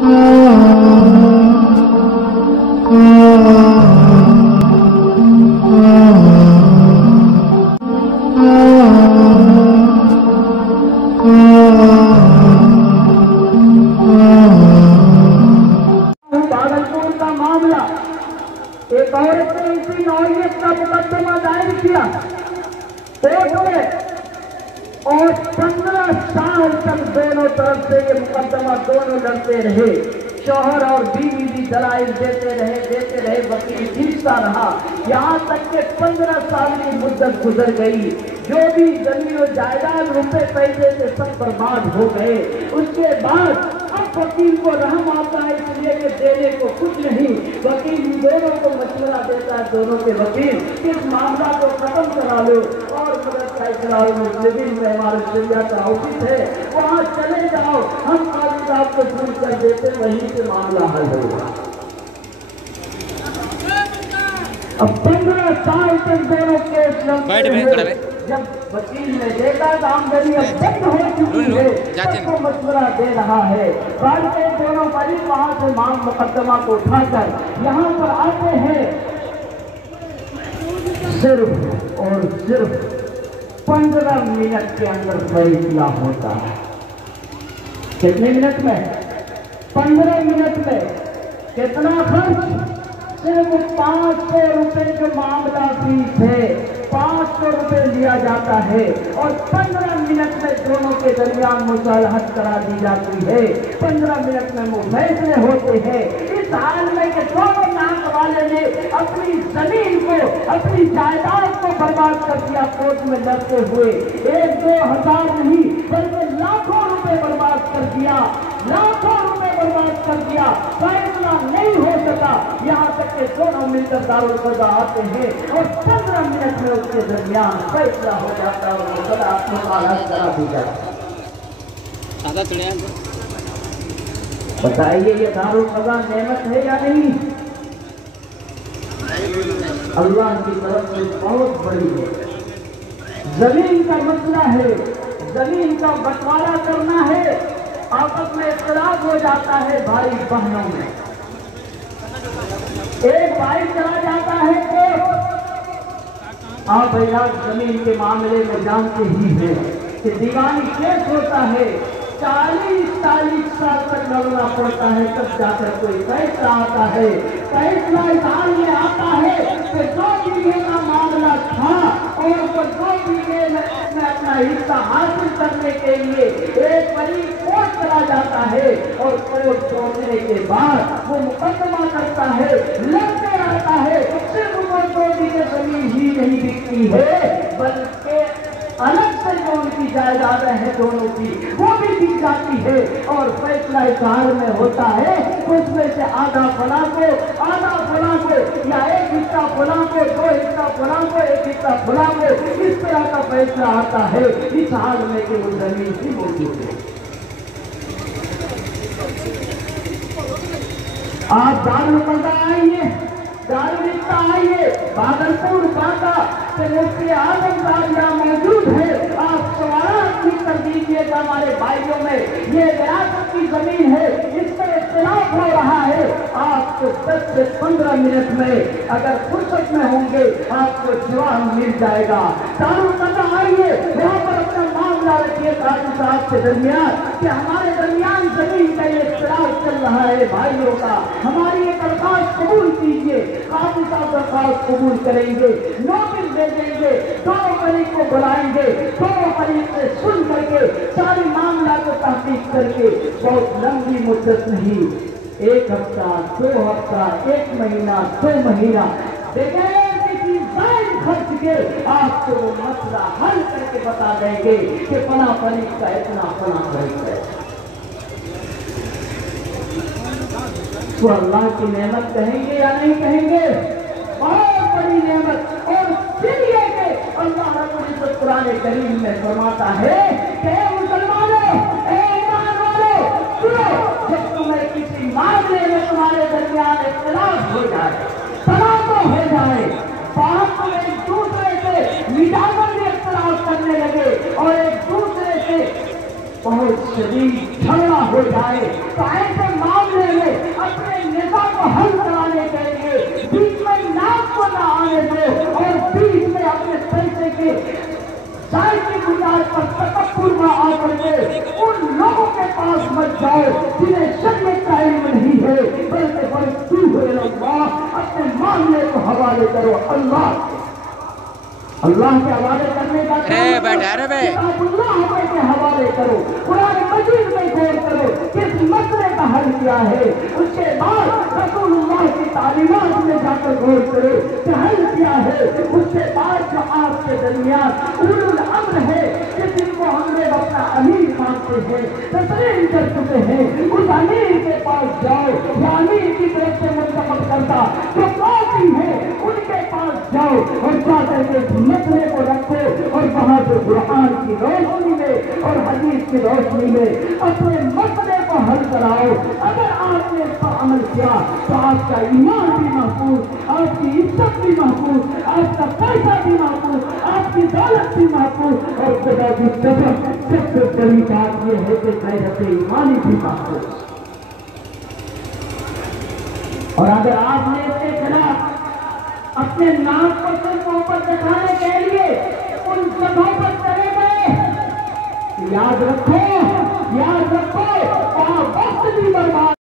भागलपुर का मामला, एक औरत ने इसी नौयत का मुकदमा दायर किया कोर्ट में और 15 साल तक दोनों तरफ से ये मुकदमा दोनों लड़ते रहे। शौहर और बीवी भी दलाइल देते रहे, वकील जीतता रहा। यहाँ तक के 15 साल की मुद्दत गुजर गई। जो भी जमीन और जायदाद रुपए पैसे से सब बर्बाद हो गए। उसके बाद अब वकील को रहम आता है, इसलिए कि देने को कुछ नहीं। वकील दोनों को मशवरा देता है, दोनों के वकील इस मामला को खत्म करा लो और मुस्लिम में हमारे शरिया का ऑफिस है, वहाँ चले जाओ, हम काजी साहब को फोन कर देते, वहीं से मामला हल होगा। अब 15 साल तक दोनों केस लड़ते रहे। जब वकील ने देखा आमदनी अब बंद हो चुकी है, सबको मशवरा दे रहा है, के दोनों बड़ी वहाँ से मांग मुकदमा को उठाकर यहाँ पर आते हैं। सिर्फ और सिर्फ 15 मिनट के अंदर फैसला होता है। कितने मिनट में? 15 मिनट में। कितना खर्च? सिर्फ 500 रुपए जो मामला फीस है, 500 रुपए लिया जाता है और 15 मिनट में दोनों के दरमियान मुसालहत करा दी जाती है। 15 मिनट में वो फैसले होते हैं। इस हाल में कि दोनों नाक वाले ने अपनी जमीन को, अपनी जायदाद को बर्बाद कर दिया कोर्ट में लड़ते हुए। 1-2 हजार नहीं बल्कि लाखों रुपए बर्बाद कर दिया, लाखों रुपए बर्बाद कर दिया। फैसला नहीं हो सका। यहाँ तक के दोनों मिलकर दारुल कज़ा आते हैं और 15 मिनट में उसके दरमियान फैसला हो जाता है और मुसालहत करा दी जाती है। बताइए ये दारुल कज़ा नेमत है या नहीं? अल्लाह की तरफ से बहुत बड़ी है। जमीन का मसला है, जमीन का बंटवारा करना है, आपस में इख्तिलाफ हो जाता है भाई बहनों में। एक भाई चला जाता है कोर्ट। आप भैया जमीन के मामले में जानते ही हैं कि दीवानी केस होता है, 40-40 साल तक लड़ना पड़ता है, तब जाकर कोई फैसला आता है। फैसला इस हाल में आता है कि 2 बीघे का मामला था और वो 2 बीघे में अपना हिस्सा हासिल करने के लिए एक बड़ी कोर्ट चला जाता है और कोर्ट छोड़ने के बाद वो मुकदमा करता है, लड़ते आता है। सिर्फ वो 2 बीघे जमीन ही नहीं बिकती है बल्कि अलग से जो उनकी जायदादें हैं दोनों की, वो भी बिक जाती है और फैसला इस हाल में होता है। उसमें से आधा फलां को, आधा फलां को, या 1 हिस्सा फलां को, 2 हिस्सा फलां को, 1 हिस्सा फलां को, इस तरह का फैसला आता है इस हाल में कि वो जमीन की मौजूद है। आप दारुल कज़ा आइए, दारुल इफ्ता आइए, भागलपुर बांका से मुफ्ती आजम साहब यहाँ मौजूद है। आप सवाल भी कर दीजिएगा हमारे भाइयों में, ये रियासत की जमीन है, इस पर इख्तिलाफ हो रहा है। आपको 10 से 15 मिनट में अगर फुर्सत में होंगे आपको जवाब मिल जाएगा। दारुल कज़ा आइए, यहाँ पर अपना मामला रखिए काजी साहब के दरमियान कि हमारे दरमियान जमीन का ये इख्तिलाफ चल रहा है भाइयों का, हमारी ये दरख्वास्त कबूल कीजिए। काजी साहब दरख्वास्त कबूल करेंगे, नोटिस दे देंगे, दोनों फरीक को बुलाएंगे, दोनों फरीक से सुन करके सारे मामला को तहकीक करके बहुत लंबी मुद्दत नहीं, 1 हफ्ता, 2 हफ्ता, 1 महीना, 2 महीना बगैर किसी ज़ायद खर्च के आपको वो मसला हल करके बता देंगे कि फला फरीक का इतना फला फरीक है। तो अल्लाह की नेमत कहेंगे या नहीं कहेंगे? बहुत बड़ी नेमत। और फिर ये कि अल्लाह रब्बुल इज्जत कुरान करीम में फरमाता है कि मुसलमानों, ईमान वालों, सुनो, जब तुम्हें किसी मामले में तुम्हारे दरमियान इख्तिलाफ हो जाए, तनाज़ हो जाए, बात में एक दूसरे से मिजाजन में इख्तिलाफ करने लगे और एक दूसरे से बहुत शदीद झगड़ा हो जाए, तो ऐसे मामले ظاہر کی بنیاد پر تکبر میں آ کر کے ان لوگوں کے پاس مت جاؤ جنہیں شریعت کا علم نہیں ہے، بلکہ فرجوہ الی اللہ، اپنے معاملے کو حوالے کرو اللہ کے حوالے کرنے کا کتاب اللہ کے حوالے کرو، قرآن مجید میں غور کرو کس مسئلے کا حل کیا ہے، اس کے بعد رسول اللہ کی تعلیمات میں جا کر غور کرو کہ حل کیا ہے، اس کے بعد جو آپ کے درمیان اولو الامر ہے کہ جن کو ہم لوگ اپنا امیر مانتے ہیں، تسلیم کر چکے ہیں، اس امیر کے پاس جاؤ یا امیر کی طرف سے منتخب کرتا جو قاضی ہے ان کے پاس جاؤ اور جا کر کے مسئلے کو رکھو اور وہاں سے قرآن کی روشنی میں اور حدیث کی روشنی میں اپنے مسئلے کو حل کراؤ۔ اگر آپ نے اس پر عمل کیا تو آپ کا ایمان بھی محفوظ، آپ کی عزت بھی محفوظ، آپ کا پیسہ بھی محفوظ، آپ کی دولت بھی محفوظ، اور خدا کی قسم سب سے بڑی بات یہ ہے کہ غیرت ایمانی بھی محفوظ۔ اور اگر آپ نے اس کے خلاف اپنے نام کو صرف اوپر دکھانے کے لیے ان سبھوں پر چلے گئے، یاد رکھو وہاں وقت بھی برباد